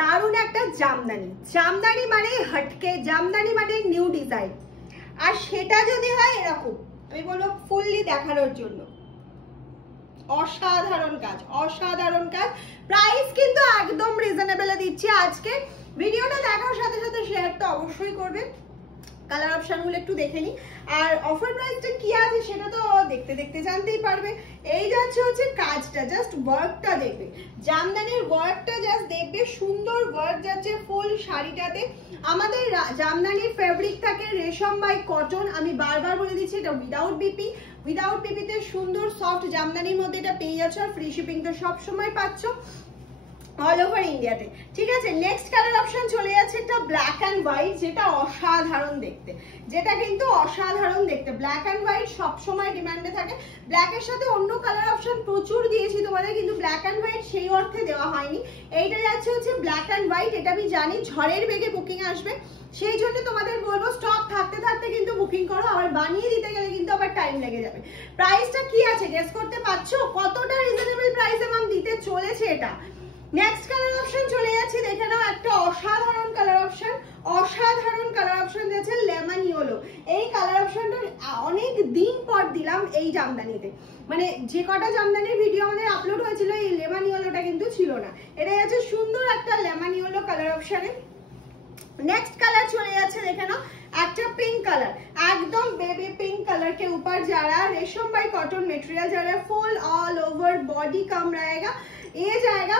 দারুণ একটা জামদানি। জামদানি মানে হটকে, জামদানি মানে নিউ ডিজাইন, আর সেটা যদি হয় এরকম, আমি বলবো ফুললি দেখানোর জন্য। অসাধারণ কাজ, অসাধারণ কাজ। প্রাইস কিন্তু একদম রিজনেবলে দিচ্ছি আজকে। ভিডিওটা দেখার সাথে সাথে শেয়ার তো অবশ্যই করবেন। কালার অপশনগুলো একটু দেখে নিই, আর অফার প্রাইসটা কি আছে সেটা তো দেখতে দেখতে জানতেই পারবে। এই যাচ্ছে হচ্ছে কাজটা, জাস্ট ওয়ার্কটা দেখবে, জামদানির ওয়ার্কটা জাস্ট দেখবে, সুন্দর ওয়ার্ক যাচ্ছে ফুল শাড়িটাতে। আমাদের জামদানির ফেব্রিক থাকে রেশম বাই কটন, আমি বারবার বলে দিচ্ছি এটা উইদাউট বিপি। উইদাউট বিপিতে সুন্দর সফট জামদানির মধ্যে এটা পেয়ে যাচ্ছ, আর ফ্রি শিপিং তো সবসময় পাচ্ছ অল ওভার ইন্ডিয়াতে, ঠিক আছে। নেক্সট কালার অপশন চলে যাচ্ছে একটা ব্ল্যাক অ্যান্ড হোয়াইট, যেটা অসাধারণ দেখতে, যেটা কিন্তু অসাধারণ দেখতে। ব্ল্যাক অ্যান্ড হোয়াইট সবসময় ডিমান্ডে থাকে। ব্ল্যাকের সাথে অন্য কালার অপশন প্রচুর দিয়েছি তোমাদের, কিন্তু ব্ল্যাক অ্যান্ড হোয়াইট সেই অর্থে দেওয়া হয়নি। এইটা যাচ্ছে হচ্ছে ব্ল্যাক অ্যান্ড হোয়াইট, এটা আমি জানি ঝড়ের বেগে বুকিং আসবে, সেই জন্য তোমাদের বলবো স্টক থাকতে থাকতে কিন্তু বুকিং করো, আবার বানিয়ে দিতে গেলে কিন্তু আবার টাইম লেগে যাবে। প্রাইসটা কি আছে গেস করতে পারছো? কতটা রিজনেবল প্রাইসে ম্যাম দিতে চলেছে এটা। নেক্সট কালার অপশন চলে যাচ্ছে, দেখে নাও একটা অসাধারণ কালার অপশন, অসাধারণ কালার অপশন যাচ্ছে লেমন ইয়েলো। এই কালার অপশনটা অনেক দিন পর দিলাম এই জামদানিতে, মানে যে কটা জামদানির ভিডিও আমাদের আপলোড হয়েছিল এই লেমন ইয়েলোটা কিন্তু ছিল না। এটা যাচ্ছে সুন্দর একটা লেমন ইয়েলো কালার অপশনে। नेक्स्ट कलर चले जाচ্ছে দেখে নাও একটা পিঙ্ক কালার, একদম বেবি पिंक कलर के ऊपर जा रहा है रेशम बाय कॉटन मटेरियल जा रहा है, फुल ऑल ओवर बॉडी कम रहेगा, ये जाएगा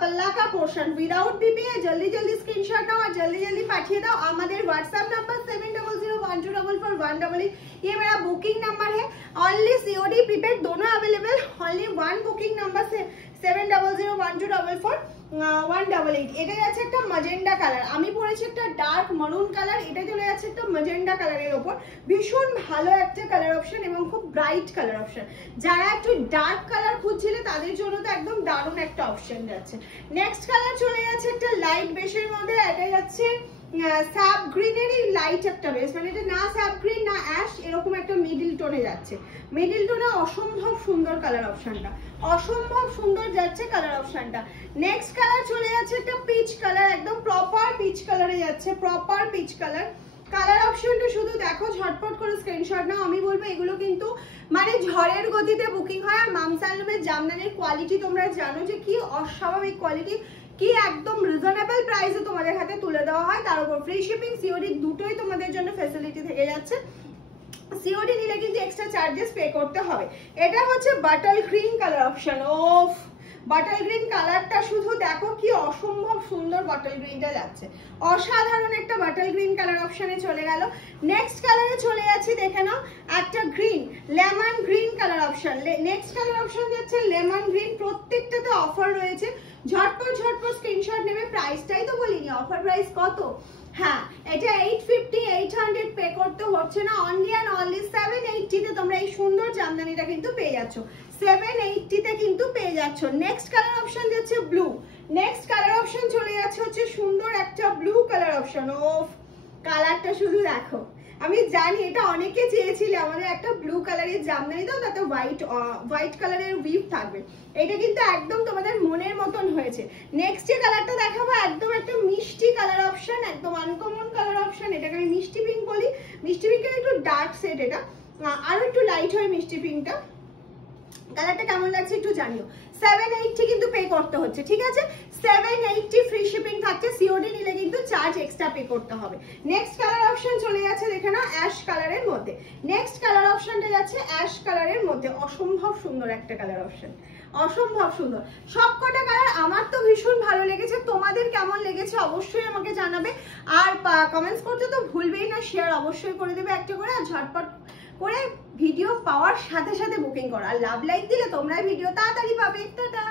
पल्ला का पोर्शन विदाउट बीपी है। जल्दी जल्दी स्क्रीनशॉट नाओ और जल्दी जल्दी पाठिए दाओ। हमारे व्हाट्सएप नंबर 7001244488, ये मेरा बुकिंग नंबर है। ओनली सीओडी प्रीपेड दोनों available, only one booking number से 7001244188। এটা যাচ্ছে একটা ম্যাজেন্ডা কালার, আমি পরেছি একটা ডার্ক মারুন কালার, এটা চলে যাচ্ছে একটা ম্যাজেন্ডা কালারের উপর। ভীষণ ভালো একটা কালার অপশন এবং খুব ব্রাইট কালার অপশন। যারা একটু ডার্ক কালার খুঁজছিলে তাদের জন্য তো একদম দারুণ একটা অপশন যাচ্ছে। নেক্সট কালার চলে যাচ্ছে একটা লাইট বেশের মধ্যে, এটা যাচ্ছে স্যাপ গ্রিনেরই লাইট একটা বেশ, মানে এটা না স্যাপ গ্রিন না অ্যাশ, এরকম একটা মিডল টোনে যাচ্ছে। মিডল টোনে অসম্ভব সুন্দর কালার অপশনটা, অসম্ভব সুন্দর যাচ্ছে কালার অপশনটা। নেক্সট কালার চলে যাচ্ছে একটা পিচ কালার, একদম প্রপার পিচ কালারে যাচ্ছে, প্রপার পিচ কালার। কালার অপশনটা শুধু দেখো, ঝটপট করে স্ক্রিনশট নাও। আমি বলবো এগুলো কিন্তু মানে ঝড়ের গতিতে বুকিং হয়, আর মামসালুমের জামদানির কোয়ালিটি তোমরা জানো যে কি অস্বাভাবিক কোয়ালিটি, কি একদম রিজনেবল প্রাইসে তোমাদের হাতে তুলে দেওয়া হয়, তার উপর ফ্রি শিপিং সিওডি দুটোই তোমাদের জন্য ফ্যাসিলিটি থেকে যাচ্ছে। সিওডি নিলে কিন্তু এক্সট্রা চার্জেস পে করতে হবে। এটা হচ্ছে বাটল গ্রিন কালার অপশন, ওফ বাটল গ্রিন কালারটা শুধু দেখো কি অসম্ভব সুন্দর বাটল গ্রিনটা যাচ্ছে, অসাধারণ একটা বাটল গ্রিন কালার অপশনে চলে গেল। নেক্সট কালারে চলে যাচ্ছি দেখে নাও একটা green, lemon green colour option. Next colour option যাচ্ছে লেমন গ্রিন, প্রত্যেকটাতে অফার রয়েছে, ঝটপট ঝটপট স্ক্রিনশট নেবে। প্রাইসটাই তো বলিনি, অফার প্রাইস কত। হ্যাঁ, এটা 850 800 পে করতে হচ্ছে না, অনলি অ্যান্ড অনলি 780 তে তোমরা এই সুন্দর জামদানিটা কিন্তু পেয়ে যাচ্ছ, 780 তে কিন্তু পেয়ে যাচ্ছ। নেক্সট কালার অপশন যাচ্ছে ব্লু, নেক্সট কালার অপশন চলে যাচ্ছে হচ্ছে সুন্দর একটা ব্লু কালার অপশন। ওফ কালারটা শুধু দেখো, আমি জানি এটা অনেকে চেয়েছিলে আমাদের একটা ব্লু কালারের জামদানি দাও, তাতে হোয়াইট কালারের উইভ থাকবে, এটা কিন্তু একদম তোমাদের মনের মতন হয়েছে। নেক্সট যে কালারটা দেখাবো একদম একটা মিষ্টি কালার অপশন, একদম আনকমন কালার অপশন, এটাকে আমি মিষ্টি পিঙ্ক বলি। মিষ্টি পিঙ্কের একটু ডার্ক সেট, এটা আরো একটু লাইট হয় মিষ্টি পিঙ্কটা। কালারটা কেমন লাগছে একটু জানিও। 780 কিন্তু পে করতে হচ্ছে, ঠিক আছে, 780 ফ্রি শিপিং থাকছে। সিওডি নিলে কিন্তু চার্জ এক্সট্রা পে করতে হবে। নেক্সট কালার অপশন চলে যাচ্ছে দেখে নাও অ্যাশ কালারের মধ্যে। নেক্সট কালার অপশনটা যাচ্ছে অ্যাশ কালারের মধ্যে, অসম্ভব সুন্দর একটা কালার অপশন, অসম্ভব সুন্দর। সবকটা কালার আমার তো ভীষণ ভালো লেগেছে, তোমাদের কেমন লেগেছে অবশ্যই আমাকে জানাবে। আর কমেন্টস করতে তো ভুলবেই না, শেয়ার অবশ্যই করে দেবে একটা করে, আর ঝটপট করে ভিডিও পাওয়ার সাথে সাথে বুকিং করো, আর লাভ লাইক দিলে তোমরা ভিডিও তাড়াতাড়ি পাবে। টাটা।